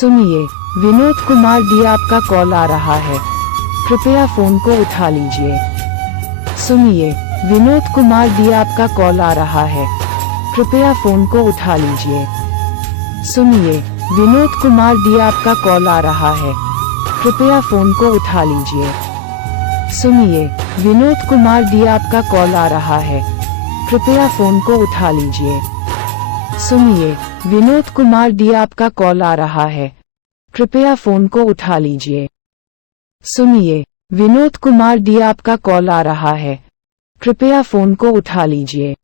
सुनिए, विनोद कुमार डी आपका कॉल आ रहा है, कृपया फोन को उठा लीजिए। सुनिए, विनोद कुमार डी आपका कॉल आ रहा है, कृपया फोन को उठा लीजिए। सुनिए, विनोद कुमार डी आपका कॉल आ रहा है, कृपया फोन को उठा लीजिए। सुनिए, विनोद कुमार डी आपका कॉल आ रहा है, कृपया फोन को उठा लीजिए। सुनिए, विनोद कुमार डी आपका कॉल आ रहा है, कृपया फोन को उठा लीजिए। सुनिए, विनोद कुमार डी आपका कॉल आ रहा है, कृपया फोन को उठा लीजिए।